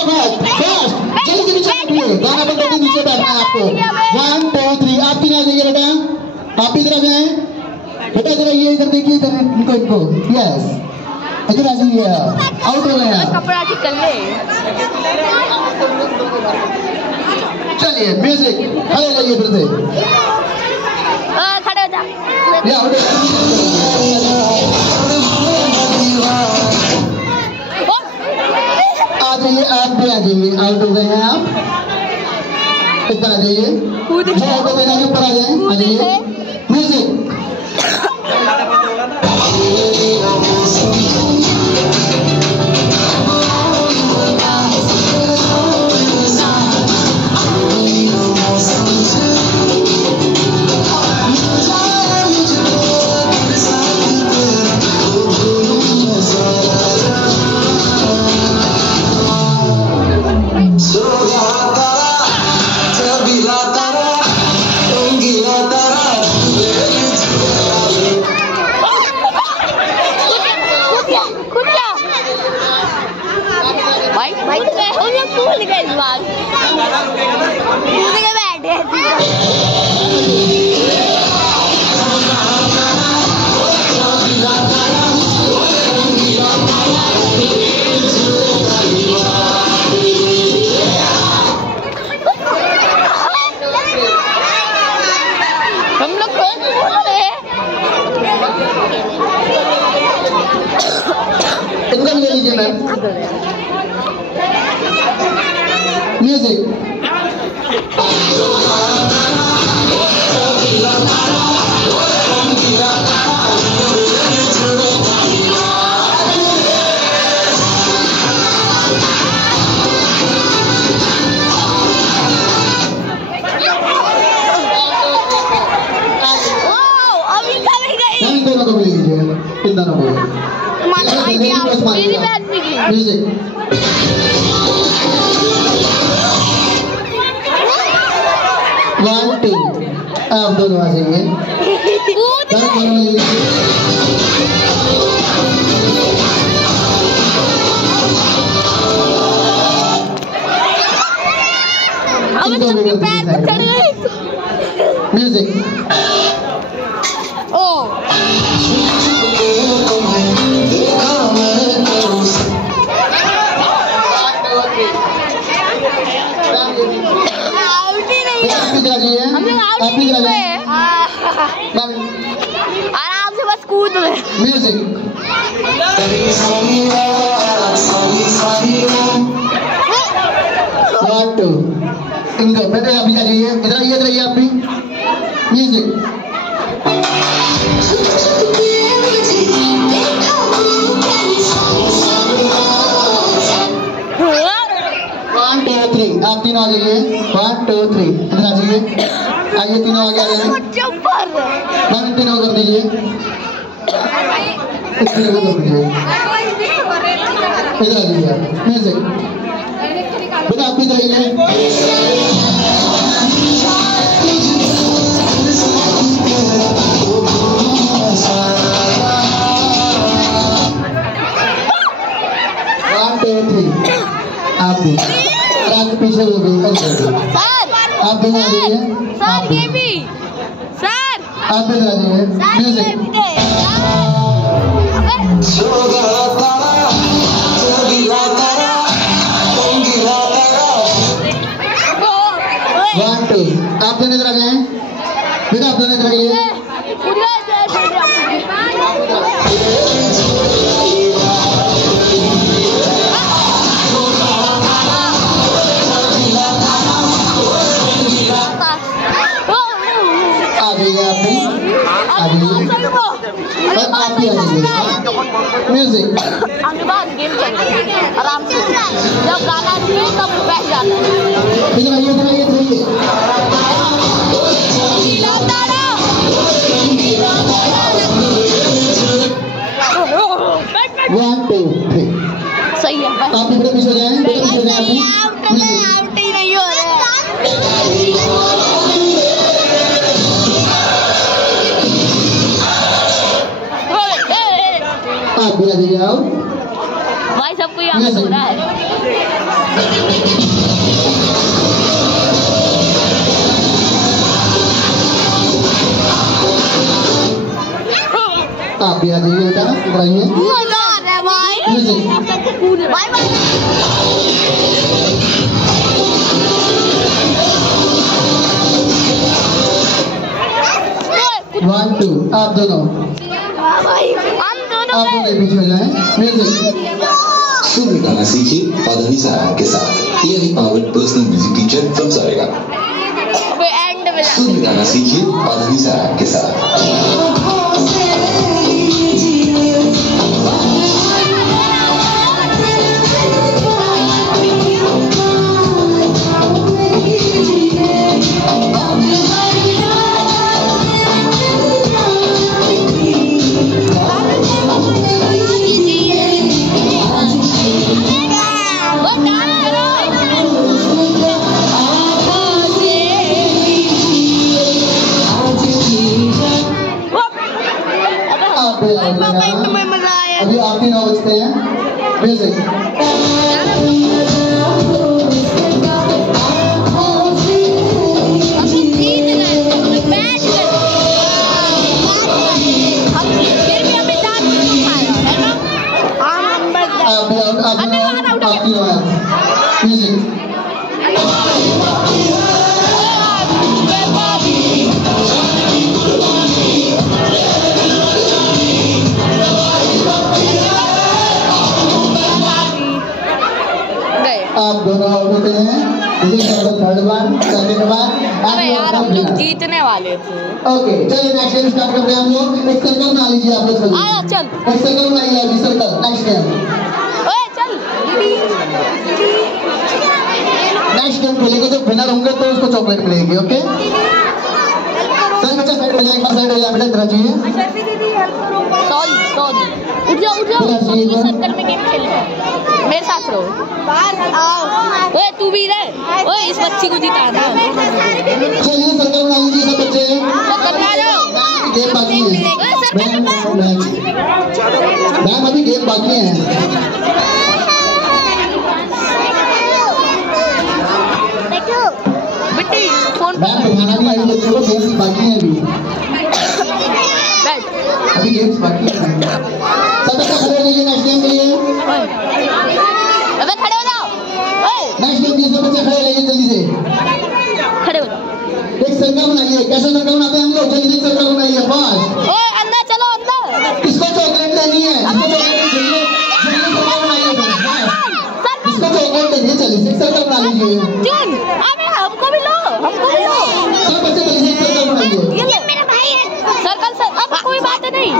फटाफट फास्ट जल्दी से नीचे बैठिए गाना बंद करके नीचे बैठना है आपको 1 2 3 आप तीन आ जाइए बेटा आप इधर आ जाएं बेटा इधर आइए इधर देखिए इधर इनको यस इधर आ जाइए आउट हो गए कपड़ा ठीक कर ले चलिए म्यूजिक खड़े रहिए फिर से खड़े हो जा ये आउट आ जाइए आप भी आ जाइए आउट हो गए हैं आप इधर आ जाइए ऊपर आ जाइए म्यूजिक इनका भी ले लीजिए मैम म्यूजिक दोनों को ले लीजिए इन दोनों को म्यूजिक वन टू आप दोनों आ जाइए म्यूजिक आराम से बस कूद ले म्यूजिक वन टू इनको बेटे अभी जाइए इधर आइए आप भी म्यूजिक आप तीनों आ जाइए 1 2 3 इधर आ जाइए आइए तीनों आगे आ जाइए मैम तीनों कर दीजिए तीनों कर दीजिए इधर आ जाइए म्यूजिक बेटा आप इधर आइए 1 2 3 आप भी आपके पीछे हो गई आप भी आ जाइए सर ये भी सर आप भी आ जाइए म्यूजिक वन टू आप दोनों इधर आ गए फिर आप दोनों इधर आइए आप भी आ जाइए म्यूजिक गेम आराम से जब गाना रुके तब बैठ जाना इधर आइए 1 2 3 सही है आप इधर पीछे जाएं आउट ही नहीं हो रहा आप भी आ जाइए भाई सबको यहाँ हो रहा है आप भी आ जाइए बेटा, इधर आइए। मजा आ रहा है भाई। Bye bye. 1 2 आप दोनों आप दोनों पीछे हो जाएं। म्यूजिक सुर में गाना सीखिए पाधनी सहायक के साथ। ये powered personal music teacher from Saregama. सुर में गाना सीखिए पाधनी सहायक के साथ। अभी आप ही 9 बजते हैं। म्यूजिक आप दोनों आउट होते हैं। Third one, second one. अबे यार हम तो जीतने वाले थे। ओके चलिए नेक्स्ट गेम स्टार्ट करते हैं हम लोग। एक सर्कल बना लीजिए आप लोग। आया चल। एक सर्कल बनाइए अभी सर्कल। Next game. ओए चल। नेक्स्ट गेम खेलेंगे तो विनर होंगे तो उसको चॉकलेट मिलेगी। ओके सर बच्चा साइड हो जाए, एक बार साइड हो जाए बेटा, इधर चाहिए। सॉरी उठ जाओ सर्कल में गेम खेल रहे। मेरे साथ रहो। ओए तू भी रह। ओए इस बच्ची को जिताना। चलिए सर्कल बना लीजिए सब बच्चे। सर्कल बना जाओ। गेम बाकी है मैम, अभी गेम बाकी है। बिट्टी फोन मैम बिठाना भी आई बच्चों को, गेम्स बाकी है अभी गेम्स बाकी है। सब बच्चे खड़े हो जाइए नेक्स्ट गेम के लिए। अबे खड़े हो जाओ। नेक्स्ट गेम के लिए सब बच्चे खड़े हो जाइए जल्दी से। खड़े हो जाओ। एक सर्कल बनाइए। कैसे सर्कल बनाते हैं हम लोग? जल्दी से सर्कल बनाइए फास्ट। ओए अंदर चलो अंदर। किसको चॉकलेट देनी है? किसको चॉकलेट देनी है? जल्दी सर्कल बनाइए किसको चॉकलेट देनी है? चलिए एक सर्कल बना लीजिए। अबे हमको भी लो। सब बच्चे जल्दी से सर्कल बनाइए। ये मेरा भाई है। सर्कल अब कोई बात नहीं।